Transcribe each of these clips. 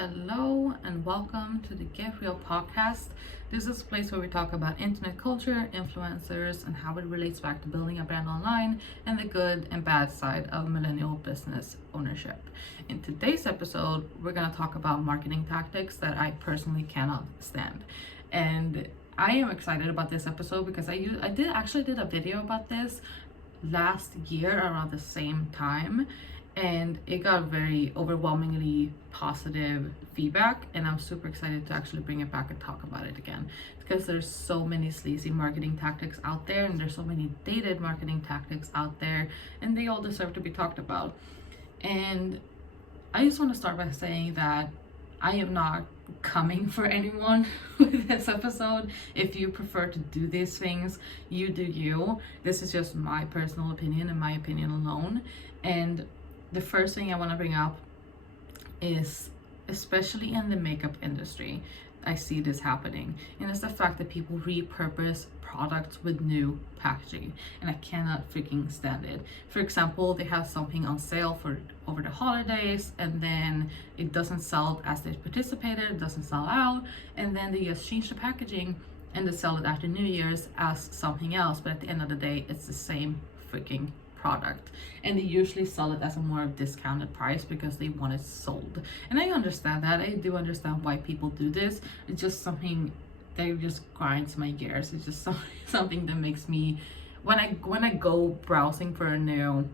Hello and welcome to the Get Real podcast. This is a place where we talk about internet culture, influencers, and how it relates back to building a brand online and the good and bad side of millennial business ownership. In today's episode, we're going to talk about marketing tactics that I personally cannot stand. And I am excited about this episode because I did a video about this last year around the same time, and it got very overwhelmingly positive feedback, and I'm super excited to actually bring it back and talk about it again, because there's so many sleazy marketing tactics out there, and there's so many dated marketing tactics out there, and they all deserve to be talked about. And I just want to start by saying that I am not coming for anyone with this episode. If you prefer to do these things, you do you. This is just my personal opinion and my opinion alone. And the first thing I want to bring up is, especially in the makeup industry, I see this happening, and it's the fact that people repurpose products with new packaging, and I cannot freaking stand it. For example, they have something on sale for over the holidays, and then it doesn't sell as they participated, it doesn't sell out, and then they just change the packaging and they sell it after New Year's as something else, but at the end of the day, it's the same freaking product, and they usually sell it as a more discounted price because they want it sold. And I understand that. I do understand why people do this. It's just something that just grinds my gears. It's just something that makes me, when I go browsing for a new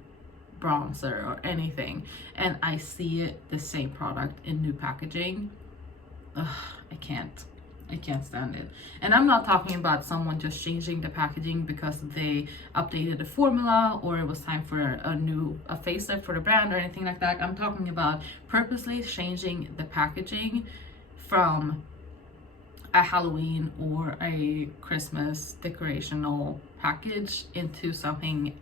bronzer or anything and I see the same product in new packaging, I can't stand it. And I'm not talking about someone just changing the packaging because they updated the formula or it was time for a facelift for the brand or anything like that. I'm talking about purposely changing the packaging from a Halloween or a Christmas decorational package into something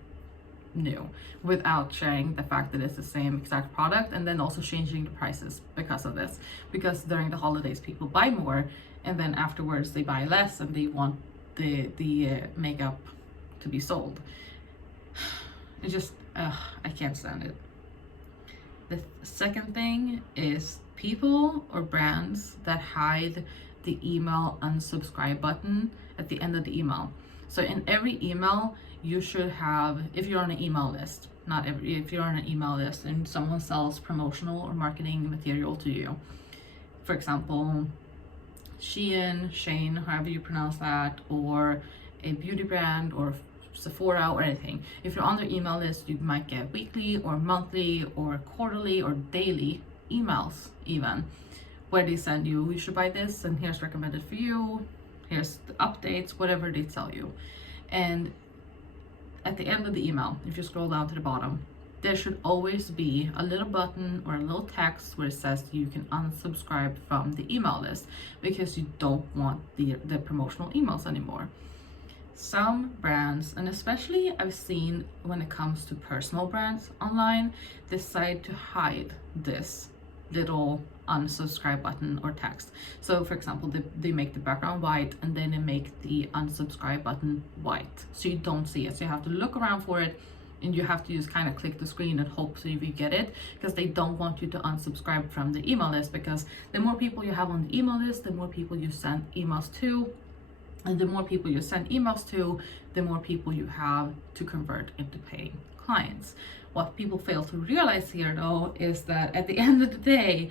new without sharing the fact that it's the same exact product, and then also changing the prices because of this, because during the holidays people buy more and then afterwards they buy less and they want the makeup to be sold. It just I can't stand it. The second thing is people or brands that hide the email unsubscribe button at the end of the email. So in every email you should have, if you're on an email list, if you're on an email list and someone sells promotional or marketing material to you, for example, Shane, however you pronounce that, or a beauty brand or Sephora or anything. If you're on their email list, you might get weekly or monthly or quarterly or daily emails even, where they send you should buy this and here's recommended for you, here's the updates, whatever they tell you. And at the end of the email, if you scroll down to the bottom, there should always be a little button or a little text where it says you can unsubscribe from the email list because you don't want the promotional emails anymore. Some brands, and especially I've seen when it comes to personal brands online, decide to hide this little unsubscribe button or text. So for example, they make the background white and then they make the unsubscribe button white, so you don't see it. So you have to look around for it, and you have to just kind of click the screen and hope so you get it, because they don't want you to unsubscribe from the email list, because the more people you have on the email list, the more people you send emails to, and the more people you send emails to, the more people you have to convert into paying clients. What people fail to realize here though is that at the end of the day,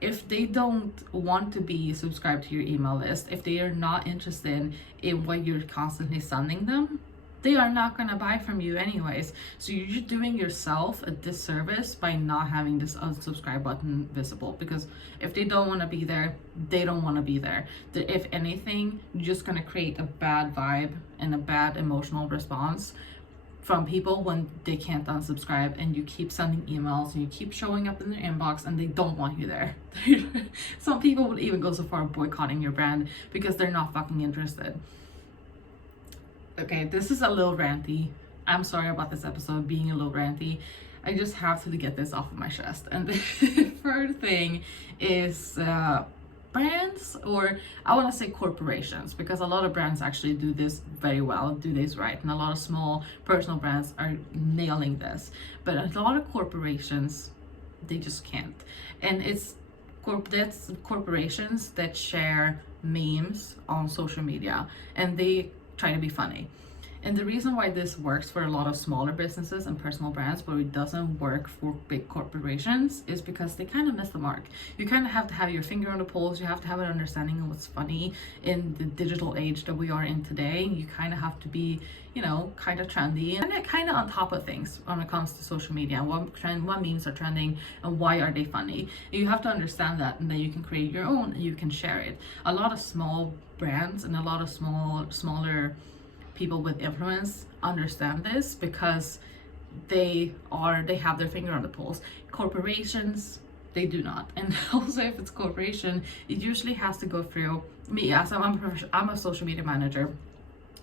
if they don't want to be subscribed to your email list, if they are not interested in what you're constantly sending them, they are not going to buy from you anyways. So you're just doing yourself a disservice by not having this unsubscribe button visible, because if they don't want to be there, they don't want to be there. If anything, you're just going to create a bad vibe and a bad emotional response from people when they can't unsubscribe, and you keep sending emails and you keep showing up in their inbox and they don't want you there. Some people would even go so far boycotting your brand because they're not fucking interested. Okay, this is a little ranty. I'm sorry about this episode being a little ranty. I just have to get this off of my chest. And the third thing is brands, or I want to say corporations, because a lot of brands actually do this very well, do this right, and a lot of small personal brands are nailing this. But a lot of corporations, they just can't. And it's that's corporations that share memes on social media, and they try to be funny. And the reason why this works for a lot of smaller businesses and personal brands, but it doesn't work for big corporations, is because they kind of miss the mark. You kind of have to have your finger on the pulse. You have to have an understanding of what's funny in the digital age that we are in today. You kind of have to be, you know, kind of trendy and kind of on top of things when it comes to social media and what memes are trending and why are they funny. You have to understand that, and then you can create your own and you can share it. A lot of small brands and a lot of smaller people with influence understand this because they have their finger on the pulse. Corporations, they do not. And also, if it's corporation, it usually has to go through me. As I'm a social media manager,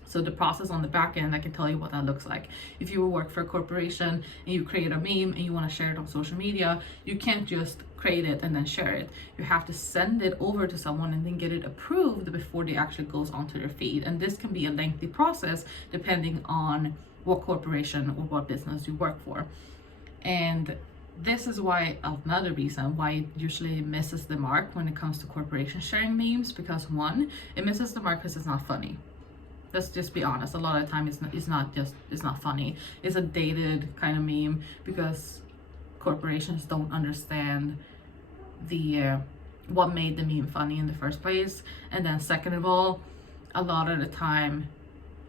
so the process on the back end, I can tell you what that looks like. If you work for a corporation and you create a meme and you want to share it on social media, you can't just create it and then share it. You have to send it over to someone and then get it approved before it actually goes onto their feed. And this can be a lengthy process depending on what corporation or what business you work for. And this is why another reason why it usually misses the mark when it comes to corporations sharing memes, because one, it misses the mark because it's not funny. Let's just be honest. A lot of the time it's not funny. It's a dated kind of meme because corporations don't understand the what made the meme funny in the first place. And then second of all, a lot of the time,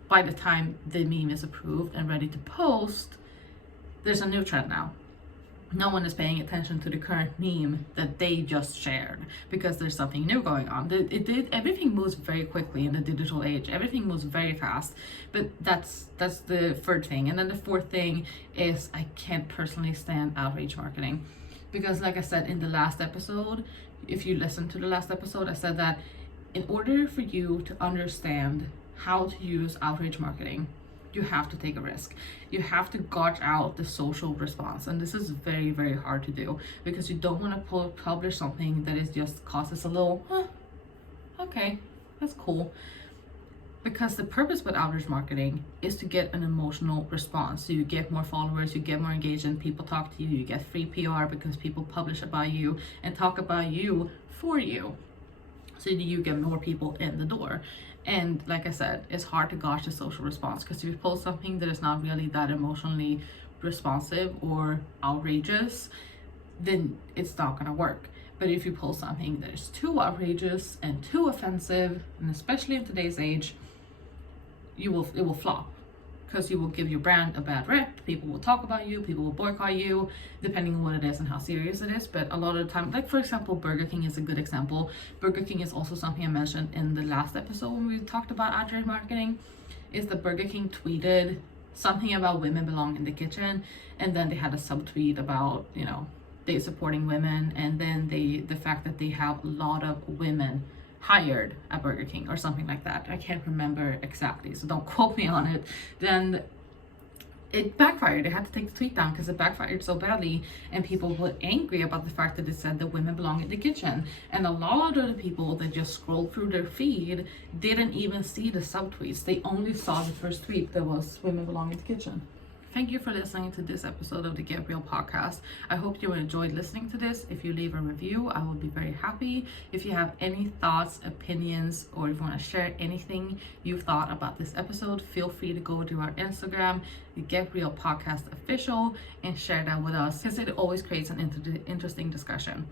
by the time the meme is approved and ready to post, there's a new trend now. No one is paying attention to the current meme that they just shared because there's something new going on. Everything moves very quickly in the digital age. Everything moves very fast. But that's the third thing. And then the fourth thing is I can't personally stand outrage marketing. Because like I said in the last episode, if you listen to the last episode, I said that in order for you to understand how to use outrage marketing, you have to take a risk. You have to gauge out the social response, and this is very, very hard to do because you don't want to publish something that is just causes a little okay, that's cool. Because the purpose with outrage marketing is to get an emotional response. So you get more followers, you get more engagement, people talk to you, you get free PR because people publish about you and talk about you for you. So you get more people in the door. And like I said, it's hard to gauge the social response because if you post something that is not really that emotionally responsive or outrageous, then it's not gonna work. But if you post something that is too outrageous and too offensive, and especially in today's age, it will flop because you will give your brand a bad rep. People will talk about you, people will boycott you, depending on what it is and how serious it is. But a lot of the time, like for example, Burger King is a good example. Burger King is also something I mentioned in the last episode when we talked about outrage marketing, is that Burger King tweeted something about women belong in the kitchen, and then they had a subtweet about, you know, they supporting women, and then the fact that they have a lot of women hired at Burger King or something like that. I can't remember exactly, so don't quote me on it. Then it backfired. They had to take the tweet down because it backfired so badly, and people were angry about the fact that it said that women belong in the kitchen. And a lot of the people that just scrolled through their feed didn't even see the subtweets. They only saw the first tweet that was women belong in the kitchen. Thank you for listening to this episode of the Get Real podcast. I hope you enjoyed listening to this. If you leave a review, I will be very happy. If you have any thoughts, opinions, or if you want to share anything you've thought about this episode, feel free to go to our Instagram, the Get Real Podcast Official, and share that with us because it always creates an interesting discussion.